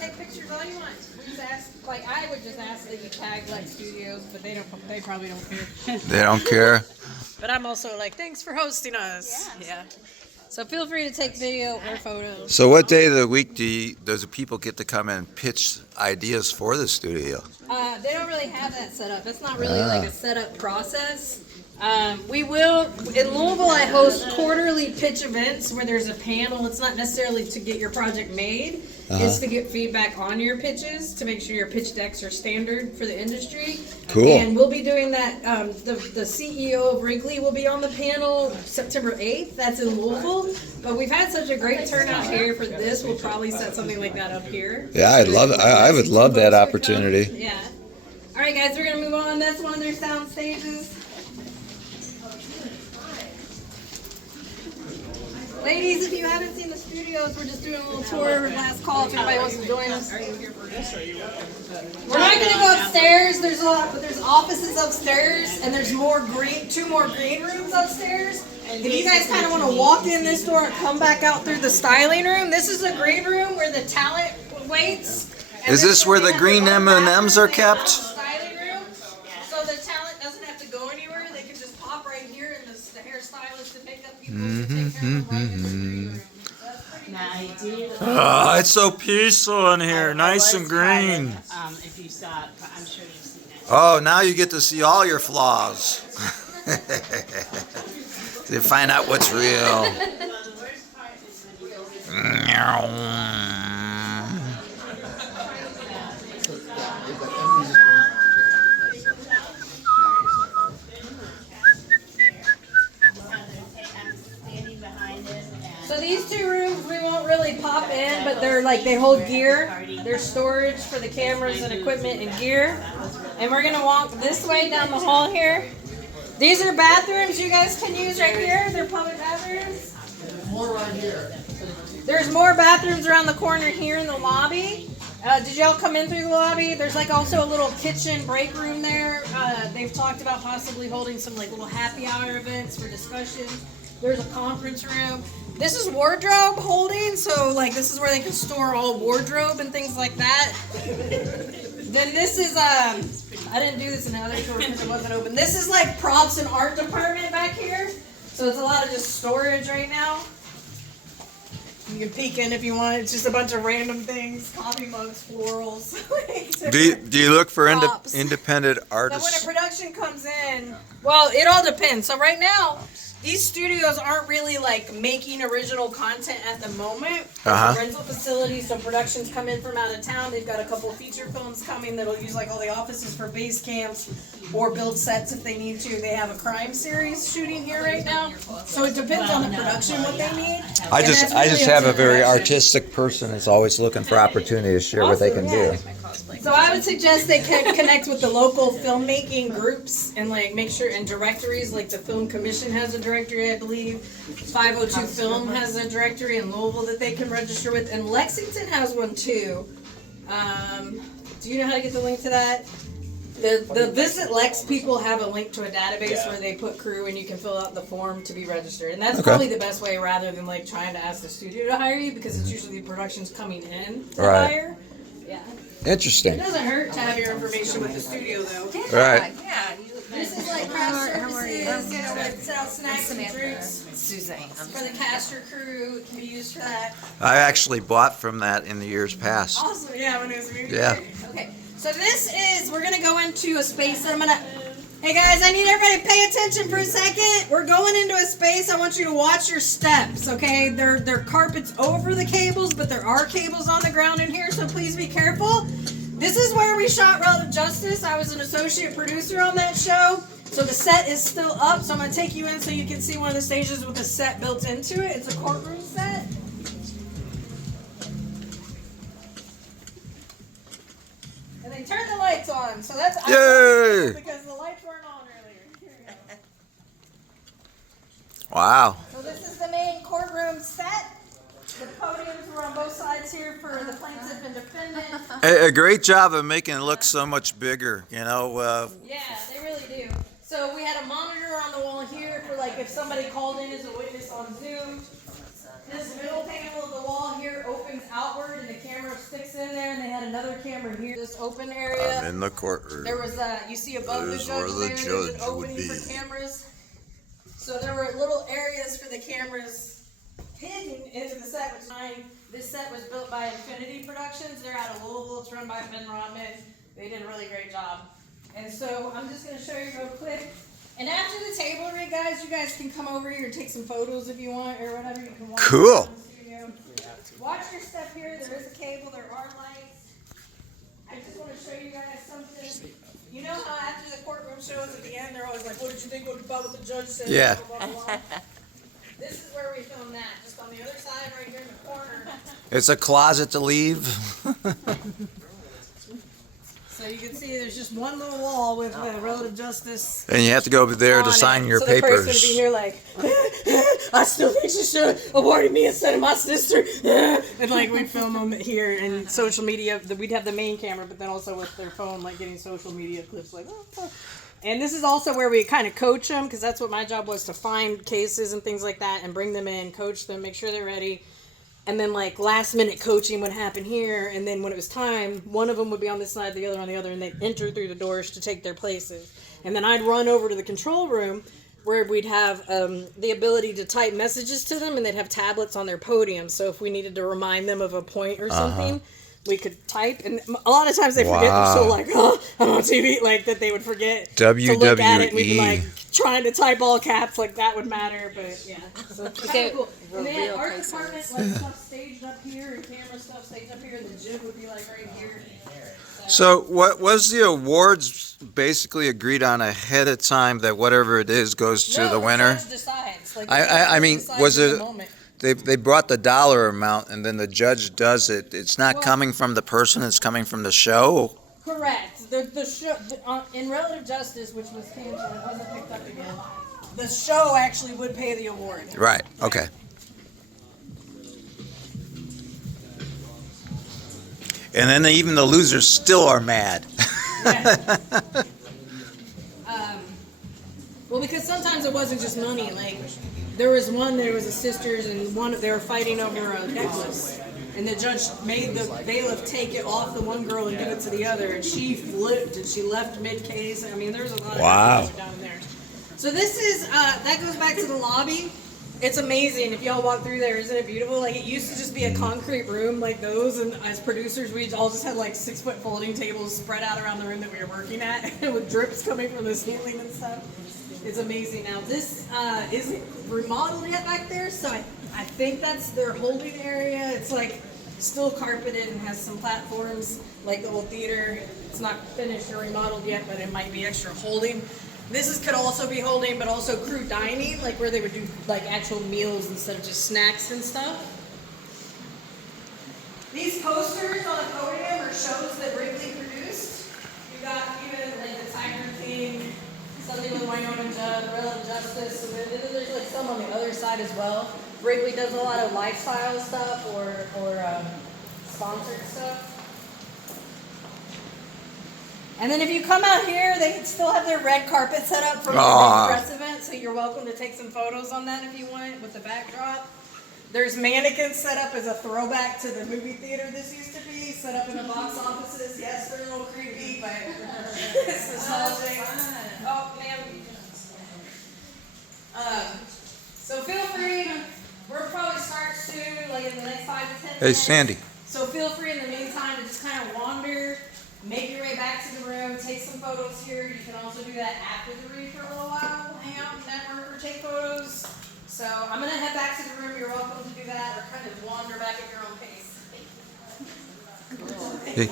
take pictures all you want. We just ask, like I would just ask that you tag Lex Studios, but they probably don't care. They don't care. But I'm also like, thanks for hosting us. Yeah. So feel free to take video or photos. So what day of the week does the people get to come and pitch ideas for the studio? They don't really have that set up. It's not really like a setup process. We will, in Louisville, I host quarterly pitch events where there's a panel. It's not necessarily to get your project made. It's to get feedback on your pitches, to make sure your pitch decks are standard for the industry. Cool. And we'll be doing that. The CEO of Wrigley will be on the panel September 8th. That's in Louisville. But we've had such a great turnout here for this. We'll probably set something like that up here. Yeah, I'd love. I would love that opportunity. Yeah. All right, guys, we're going to move on. That's one of their sound stages. Ladies, if you haven't seen the studios, we're just doing a little tour. Last call if anybody wants to join us. We're not going to go upstairs. There's offices upstairs, and there's two more green rooms upstairs. If you guys kind of want to walk in this door and come back out through the styling room, this is a green room where the talent waits. Is this where the green M&Ms are kept? Styling room, so the talent doesn't have to go anywhere. They can just pop right here, and the hairstylist and makeup people can take care of them right in the green room. So that's pretty cool. Oh, it's so peaceful in here, nice and green. If you saw it, I'm sure you've seen it. Oh, now you get to see all your flaws. To find out what's real. So these two rooms we won't really pop in, but they hold gear. There's storage for the cameras and equipment and gear. And we're gonna walk this way down the hall here. These are bathrooms you guys can use right here. They're public bathrooms. More right here. There's more bathrooms around the corner here in the lobby. Did y'all come in through the lobby? There's like also a little kitchen break room there. They've talked about possibly holding some like little happy hour events for discussion. There's a conference room. This is wardrobe holding, so like this is where they can store all wardrobe and things like that. Then this is I didn't do this in the other tour because it wasn't open. This is like props and art department back here. So it's a lot of just storage right now. You can peek in if you want. It's just a bunch of random things, coffee mugs, florals. Do you look for props. independent So when a artists? production comes in, well, it all depends. So right now, these studios aren't really like making original content at the moment. It's a rental facility, so productions come in from out of town. They've got a couple feature films coming that'll use like all the offices for base camps or build sets if they need to. They have a crime series shooting here right now. So it depends on the production what they need. I And just that's really up have to a the very production. artistic person that's always looking for opportunities to share what they can do. So I would suggest they can connect with the local filmmaking groups and like make sure and directories, like the Film Commission has a directory, I believe. 502 Film has a directory in Louisville that they can register with, and Lexington has one too. Do you know how to get the link to that? The Visit Lex people have a link to a database where they put crew and you can fill out the form to be registered. And that's probably the best way rather than like trying to ask the studio to hire you because it's usually the productions coming in to hire. Yeah. Interesting. It doesn't hurt to have your information with the studio, though. Right. Yeah. This is like craft services, you know, like set out snacks and drinks Suzanne. for the caster crew. It can be used for that. I actually bought from that in the years past. Awesome, yeah, when it was weird. Yeah. Okay, so this is, we're gonna go into a space that I'm gonna, hey guys, I need everybody to pay attention for a second. We're going into a space, I want you to watch your steps, okay? There are carpets over the cables, but there are cables on the ground in here, so please be careful. This is where we shot Relative Justice. I was an associate producer on that show. So the set is still up, so I'm gonna take you in so you can see one of the stages with a set built into it. It's a courtroom set. And they turned the lights on, so that's Yay! because the lights weren't on earlier. Here we go. Wow. So this is the main courtroom set. The podiums were on both sides here for the plaintiff and defendant. A great job of making it look so much bigger, you know. Yeah, they really do. So we had a monitor on the wall here for like if somebody called in as a witness on Zoom. This middle panel of the wall here opens outward and the camera sticks in there and camera here. This open area. In the courtroom. There was you see above the There's judge where the there's an judge would opening be. for cameras. So there were little areas for the cameras hidden into the set, which this set was built by Infinity Productions. They're out of Louisville. It's run by Ben Rodman. They did a really great job. And so I'm just going to show you real quick. And after the table read, guys, you guys can come over here and take some photos if you want or whatever. You can watch Cool. around the studio. Watch your step here. There is a cable. There are lights. I just want to show you guys something. You know how after the courtroom shows at the end, they're always like, what did you think about what the judge said? Yeah. Blah, blah, blah, blah. This is where we film that, just on the other side, right here in the corner. It's a closet to leave. So you can see there's just one little wall with relative justice. And you have to go over there to on sign it. your so the person's papers. gonna be here like, I still think she should have awarded me instead of my sister. And like we film them here and social media. We'd have the main camera, but then also with their phone, like getting social media clips. Like, oh. And this is also where we kind of coach them, because that's what my job was, to find cases and things like that and bring them in, coach them, make sure they're ready. And then like last minute coaching would happen here, and then when it was time, one of them would be on this side, the other on the other, and they'd enter through the doors to take their places. And then I'd run over to the control room where we'd have the ability to type messages to them, and they'd have tablets on their podium. So if we needed to remind them of a point or something, we could type. And a lot of times they forget. They're so like, oh, I'm on TV, like that they would forget to look at it. And we'd be like trying to type all caps, like that would matter. But yeah, so it's kind of cool. And they had art department, like stuff staged up here, and camera stuff staged up here, and the gym would be like right here. So what was the awards basically agreed on ahead of time that whatever it is goes to the winner? Judge decides. Like, I mean, decides was in the it? moment. They brought the dollar amount and then the judge does it. It's not Well- coming from the person, it's coming from the show. Correct. The show in Relative Justice, which was canceled, it wasn't picked up again. The show actually would pay the award. Right, okay. And then even the losers still are mad. Yeah. Well, because sometimes it wasn't just money. Like there was a sisters, and they were fighting over a necklace, and the judge made the bailiff take it off the one girl and give it to the other, and she flipped and she left mid-case. I mean, there's a lot of Wow. down there. So this is that goes back to the lobby. It's amazing if y'all walk through there. Isn't it beautiful? Like it used to just be a concrete room like those, and as producers, we all just had like 6-foot folding tables spread out around the room that we were working at, with drips coming from the ceiling and stuff. It's amazing. Now this isn't remodeled yet back there, so I think that's their holding area. It's like still carpeted and has some platforms like the old theater. It's not finished or remodeled yet, but it might be extra holding. Could also be holding, but also crew dining, like where they would do like actual meals instead of just snacks and stuff. These posters on the podium are shows that Wrigley produced. You got even like the Tiger King, something with Winona Judd, Relative Justice, and then there's like some on the other side as well. Wrigley does a lot of lifestyle stuff or sponsored stuff. And then if you come out here, they still have their red carpet set up for the press event, so you're welcome to take some photos on that if you want with the backdrop. There's mannequins set up as a throwback to the movie theater this used to be, set up in the box offices. Yes, they're a little creepy, but it's nostalgic. Oh, man. So feel free. We'll probably start soon, like in the next 5 to 10 minutes. Hey, Sandy. So feel free in the meantime to just kind of wander, make your way back to the room, take some photos here. You can also do that after the read for a little while, hang out and network or take photos. So I'm going to head back to the room. You're welcome to do that or kind of wander back at your own pace. Hey,